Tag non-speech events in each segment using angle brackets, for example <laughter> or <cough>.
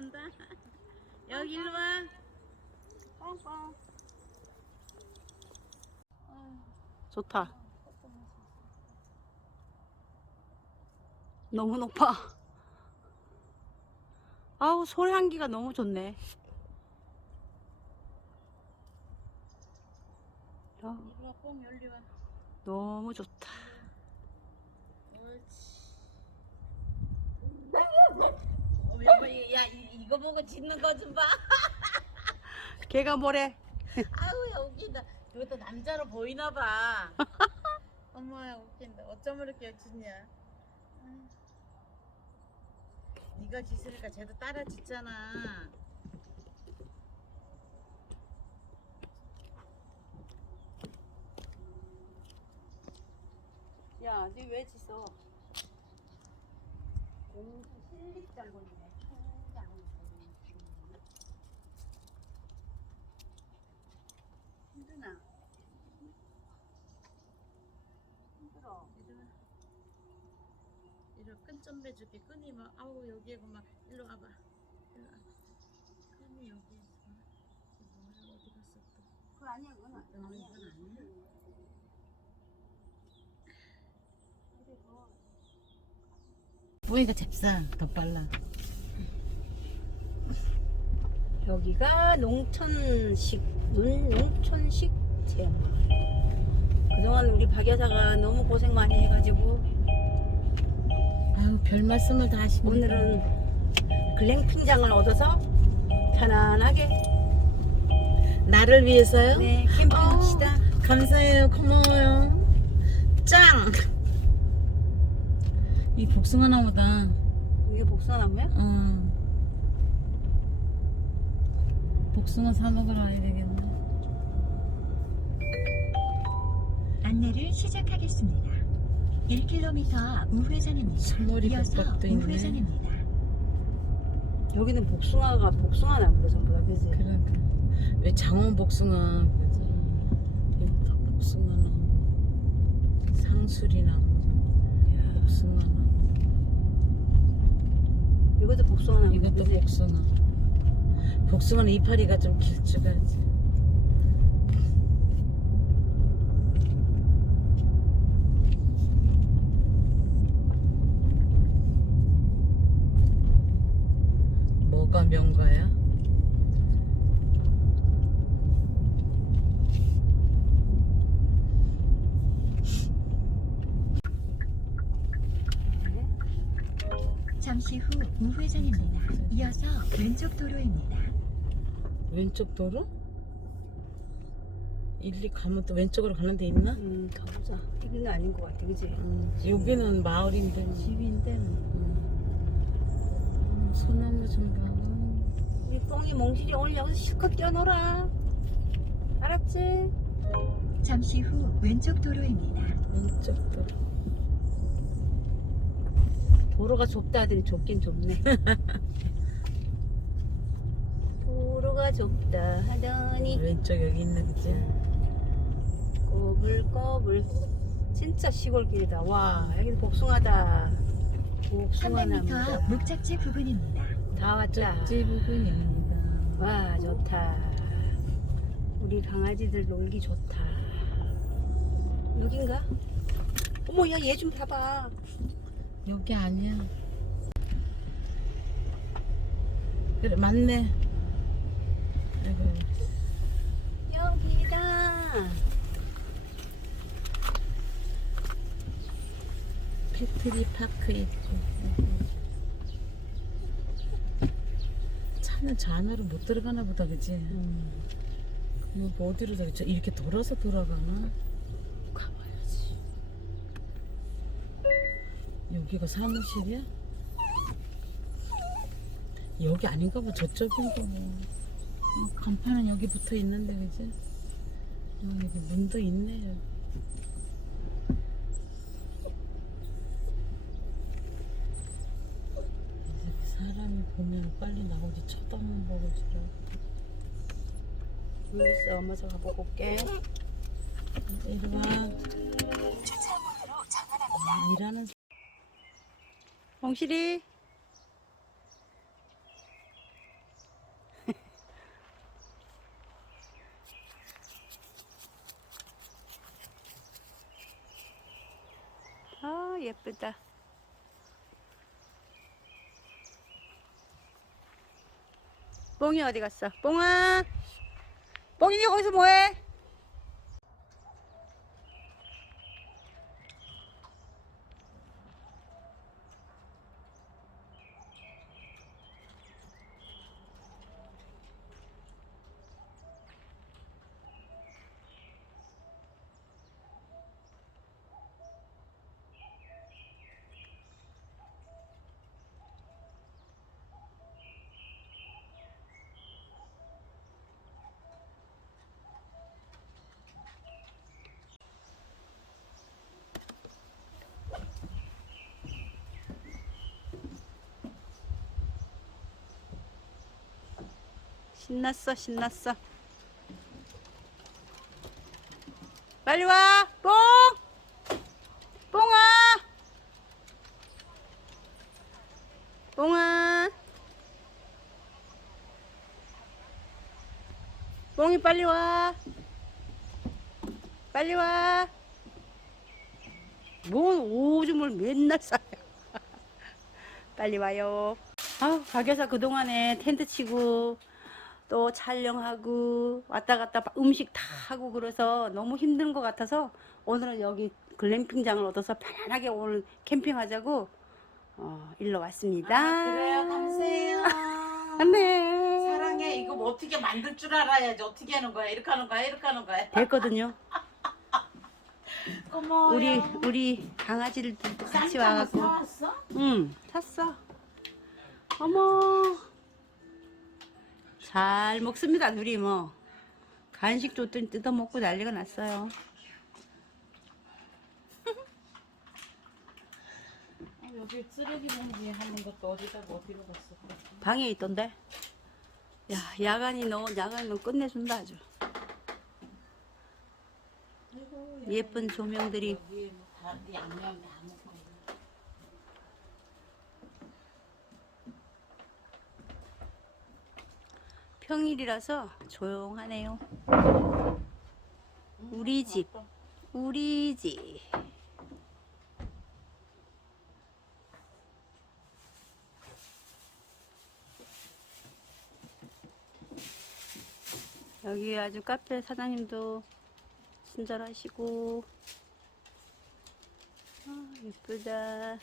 온다. <laughs> 여기 일로 와. 뻥뻥 좋다. 너무 높아. 아우 솔 향기가 너무 좋네. 너무 좋다. 이- 야 이, 이거 보고 짖는 거 좀 봐. <laughs> 걔가 뭐래? 아우 야 웃긴다. 이것도 남자로 보이나 봐. <laughs> 어머야 웃긴다. 어쩜 이렇게 짖냐 아유. 네가 짖으니까 쟤도 따라 짖잖아. 야, 니왜 짖어? 공주 실립 장군이네. 총장군. 힘드나? 힘들어. 이리 끈점 매줄게. 끈이 막 아우 여기에 막 일로 와봐. 일로 와봐 끈이 여기에 뭐야 어디 갔어 또 그거 아니야, 그건 어, 아니야. 이건 아니야? 보이가 잽싸. 더 빨라. 여기가 농촌식 눈 농촌식 체험마을. 그동안 우리 박 여사가 너무 고생 많이 해가지고 아유 별 말씀을 다 하시네 오늘은 글램핑장을 얻어서 편안하게 나를 위해서요? 네 캠핑합시다. 감사해요 고마워요 짱! 이 복숭아 나무다 이게 복숭아나무야? 어. 복숭아 사 먹으러 와야 되겠네 안내를 시작하겠습니다. 1km 앞 우회전입니다. 사머리 이어서 볶밥도 있네. 우회전입니다. 여기는 복숭아가 복숭아 나무로 전부 다 그지? 그러니까 왜 장원 복숭아 그지 이것도 복숭아 나무 상수리 나무 복숭아 나무 이것도 복숭아 나무. 이것도 그지? 복숭아 복숭아는 이파리가 좀 길쭉하지 뭐가 명가야? 잠시 후 우회전입니다. 이어서 왼쪽 도로입니다. 왼쪽 도로? 일리 가면 또 왼쪽으로 가는 데 있나? 음 가보자. 여기는 아닌 것 같아, 그지? 음, 여기는 마을인데 뭐. 집인데. 음, 소나무 좀 봐. 음. 우리 똥이 몽실이 오늘 여기서 실컷 뛰어놀아. 알았지? 잠시 후 왼쪽 도로입니다. 왼쪽 도로. 도로가 좁다 하더니 좁긴 좁네. <laughs> 도로가 좁다 하더니 왼쪽 여기 있네 그치? 꼬불꼬불 진짜 시골길이다. 와 여기 복숭아다. 복숭아나무다. 300m 앞 목적지 부근입니다. 다 왔다. 쪽지 부분입니다. 와 좋다. 우리 강아지들 놀기 좋다. 여긴가? 어머 야 얘 좀 봐봐. 여기 아니야. 그래 맞네. 아이고, 여기다. 패트리 파크 있고 차는 저 안으로 못 들어가나 보다 그지? 뭐 어디로 들어가? 이렇게 돌아서 들어가나? 여기가 사무실이야? 여기 아닌가 봐. 저쪽인가 뭐. 어, 간판은 여기 붙어 있는데 그지? 어, 여기 문도 있네. 이렇게 사람이 보면 빨리 나오지 쳐다만 보고 지라. 물리스 엄마 저 가보고 올게. 이리 와. 일하는 홍실이. <laughs> 아 예쁘다. 뽕이 어디 갔어? 뽕아, 뽕이 니 거기서 뭐해? 신났어, 신났어. 빨리 와, 뽕! 뽕아! 뽕아! 뽕이 빨리 와. 빨리 와. 뭔 오줌을 맨날 싸요. <laughs> 빨리 와요. 아, 가게에서 그동안에 텐트 치고 또 촬영하고 왔다 갔다 음식 다 하고 그래서 너무 힘든 것 같아서 오늘은 여기 글램핑장을 얻어서 편안하게 오늘 캠핑하자고 어, 일로 왔습니다. 아, 그래요 감사해요 <laughs> 네. 사랑해 이거 뭐 어떻게 만들 줄 알아야지 어떻게 하는 거야 이렇게 하는 거야 이렇게 하는 거야 됐거든요. <laughs> 고마워요 우리 우리 강아지를 같이 와갖고 사왔어? 응 샀어. 어머 잘 먹습니다 둘이 뭐 간식 줬더니 뜯어 먹고 난리가 났어요. 어, 여기 쓰레기 봉지 하는 것도 어디다가 어디로 갔어 방에 있던데. 야 야간이 너 야간이 너 끝내준다 아주. 예쁜 조명들이 여기 다 양념 다먹고 평일이라서 조용하네요. 우리 집, 우리 집. 여기 아주 카페 사장님도 친절하시고, 아, 예쁘다.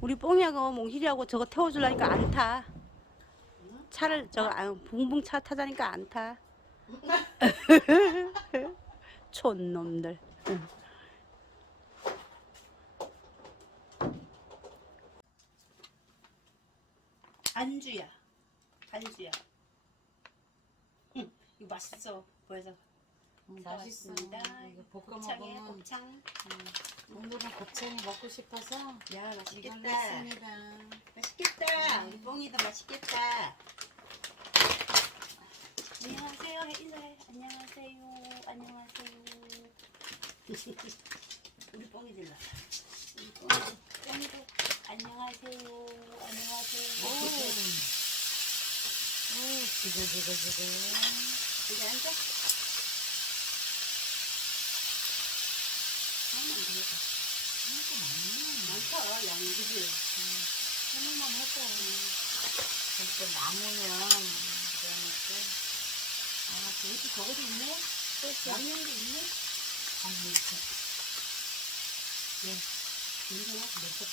우리 뽕이하고 몽실이하고 저거 태워주려니까 안 타. 차를 저거 아, 붕붕 차 타자니까 안 타. <laughs> 촌놈들. 응. 안주야. 안주야. 응, 이거 맛있어. 보여서. 음, 맛있어. 이거 볶아 먹으면 곱창. 오늘은 곱창이 먹고 싶어서 야, 이걸 맛있겠다. 맛있겠다. 우리 뽕이도 맛있겠다. 안녕하세요. 해, 인사해. 안녕하세요. 안녕하세요. <laughs> 우리 질러. 우리 뽕이, 뽕이도 안녕하세요. 안녕하세요. 오, 오, 지글 지글 지글. 여기 앉아. 하면 안 되겠다. 이거 맞네. 많다, 양이 그지? 하나만 해서 진짜 남으면 그러니까 아, 저것도 저것도 있네? 양념도 있네? 아니 이렇게 괜찮아? 몇번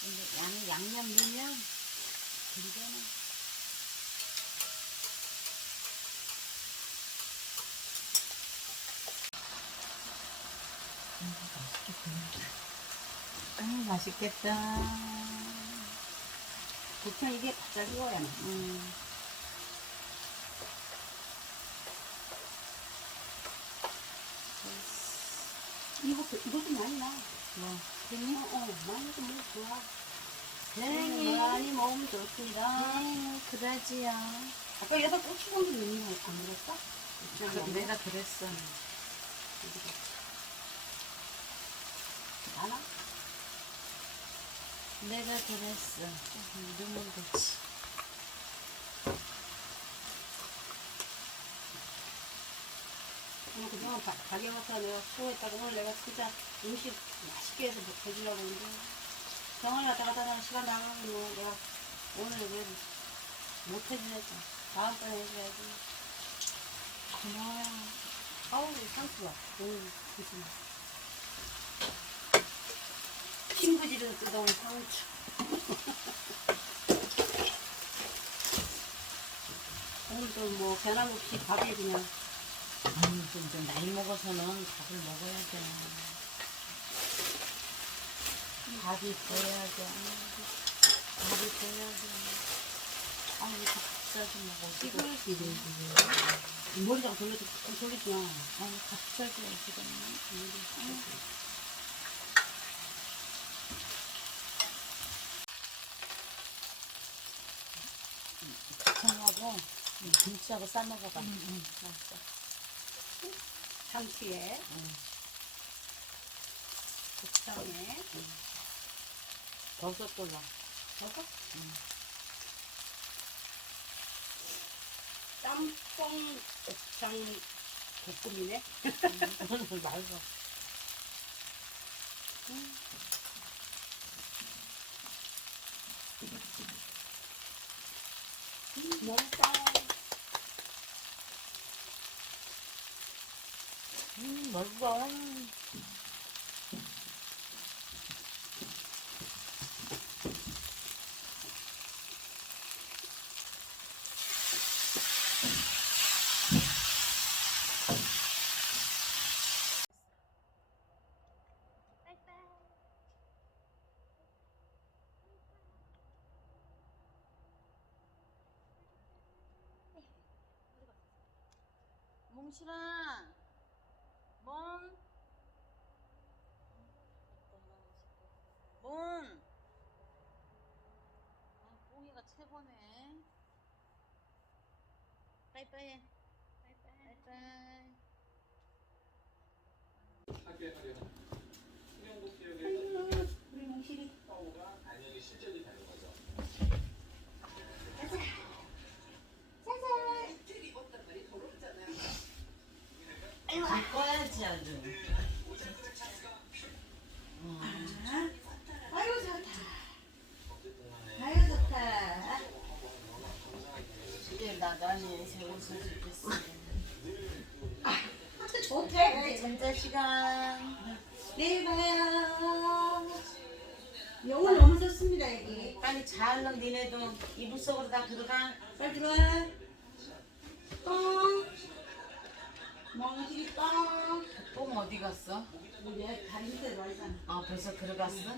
근데 양, 양념 넣으면 괜찮아. 아, 맛있겠다. 보통 이게 바짝 익어야 돼. 음. 이것도, 이것도 많이 나. 뭐, 괜히? 어, 어, 많이 좀 먹으면 좋아. 네. 많이 먹으면 좋습니다. 네, 그다지요. 아까 여기다 고추장도 넣는 거안? 고추장 그, 내가 그랬어. 많아? 내가 그랬어. 넣으면 되지. 어, 그동안 가- 가게 와서 내가 수고했다고 오늘 내가 진짜 음식 맛있게 해서 뭐 해주려고 했는데 병원에 갔다 갔다 하면 시간 나가고 뭐 내가 오늘 왜못 해주겠다. 다음번에 해줘야지. 고마워요. 아우, 상추가. 응, 무슨. 친구집에서 뜯어온 상추. <laughs> 오늘도 뭐 변함없이 밥에 그냥 아니, 좀, 좀 나이 먹어서는 밥을 먹어야 돼. 밥이 보여야 돼. 밥이 보여야 돼. 아유, 갑자기 먹어. 이걸 이제 머리가 돌려도 돌리지 마. 아니, 갑자기 어지럽네. 청하고 김치하고 싸 먹어봐. 맛있어. 참치에 응. 고추장에 버섯 골라. 버섯 응. 짬뽕 고추장 볶음이네. <laughs> 맛있다. 음, 맛있어. 몽실아, 몽, 몽. 아, 몽이가 최고네. 빠이빠이. 빠이빠이. 우리 몽실이. 꺼야지 아주. 아이고 새 옷을 입겠어. 좋대. 잠자 시간. 내일 봐요. 영혼 너무 좋습니다 여기. 빨리 자 얼른 니네도 이불 속으로 다 들어가. 빨리 들어와. 똥. 멍실이 똥. 뽕 어디 갔어? 우리 다리 밑에 와 있잖아. 아 벌써 들어갔어?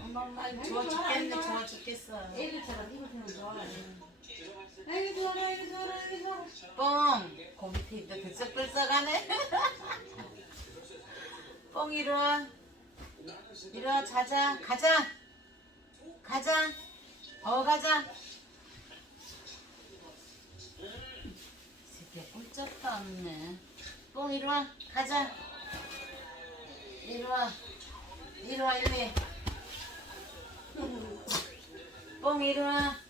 엄마 엄마 좋아 죽겠네 좋아 죽겠어. 애들처럼 이거 되면 좋아하지. 아이고 좋아라 아이고 좋아라 아이고 좋아라. 뽕! 그 밑에 있다 들썩들썩하네. <laughs> 뽕 이리와. 이리와 자자. 가자. 가자. 어 가자. 새끼 꿀쩍도 없네 뽕 이리와. 가자. 이리와. 이리와 이리. 뽕 이리와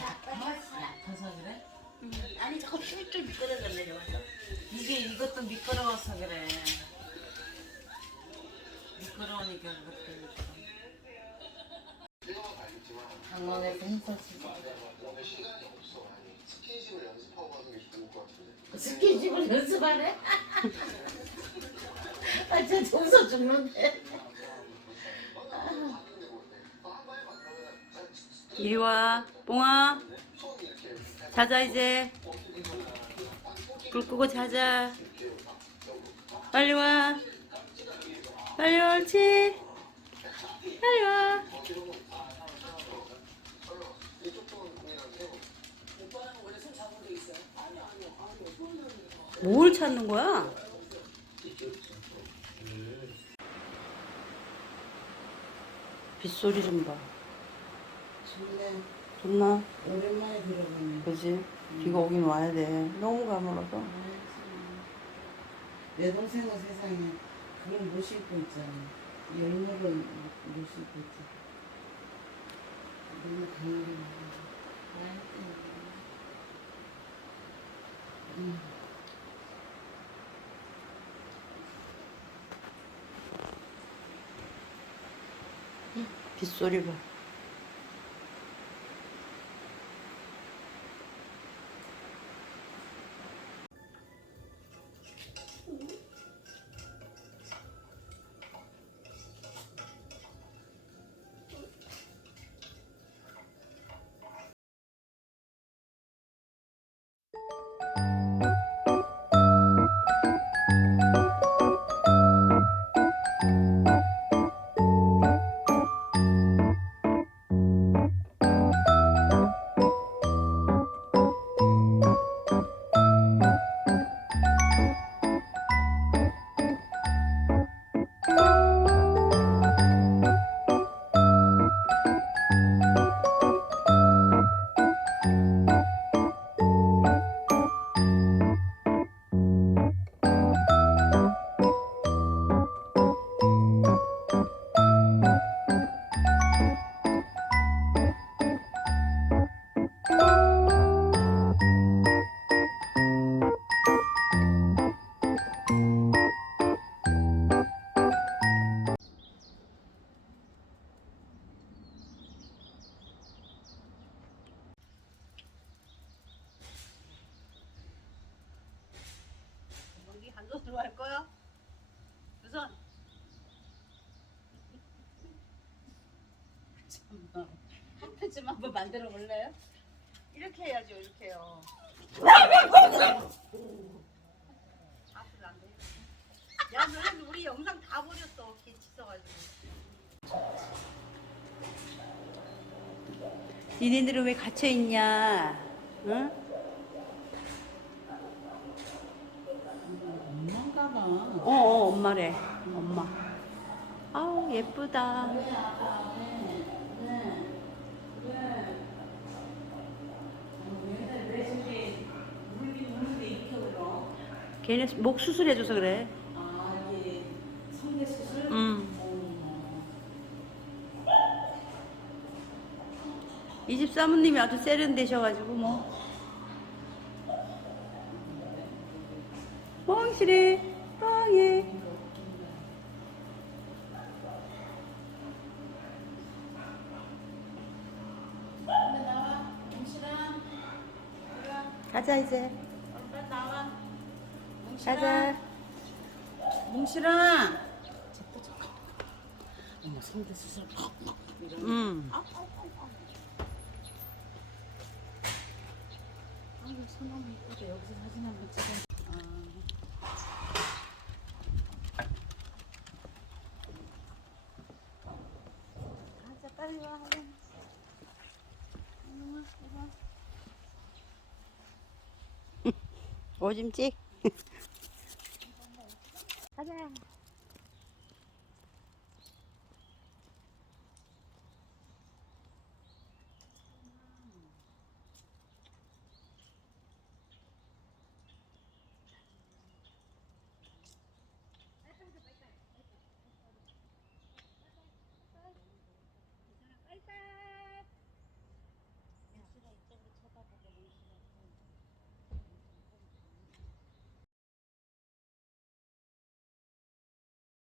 약해서 그래? 아니 자꾸 쫄쫄 미끄러져 내려왔어. 이게 이것도 미끄러워서 그래. 미끄러우니까 그것도 미끄러워. 강원에서 행사지. 스킨십을 연습하네? <laughs> 아, 진짜 웃어 죽는데. 이리 와, 뽕아. 자자 이제. 불 끄고 자자. 빨리 와. 빨리 와, 옳지. 빨리 와. 뭘 찾는 거야? 빗소리 좀 봐. 좋나? 오랜만에 들어보네. 그지? 비가 오긴 와야 돼. 너무 가물어서. 내 동생은 세상에 그걸 못 신고 있잖아. 열무를 못 신고 있지. 너무 강렬해. 음. 빗소리 봐. 한 편쯤 한번 만들어 볼래요? 이렇게 해야죠 이렇게요 앞으로 안 돼. 야 너는 우리 영상 다 버렸어 개 짖어가지고 니네들은 왜 갇혀 있냐 응? 엄마인가 봐. 어 어 엄마래 엄마 아우 예쁘다 걔네 목 수술해줘서 그래 아, 이게 성대 수술? 음. 이 집 사모님이 아주 세련되셔가지고 뭐 뻥실해 뻥해. 가자 이제. 가자 뭉실아. 어머 성대 수술. 음. 아이고 손너무 이쁘다. 여기서 사진 한번 찍어. 가자 빨리 와. 얼른. 얼른 와, 얼른 와. 오줌 찍 这儿啊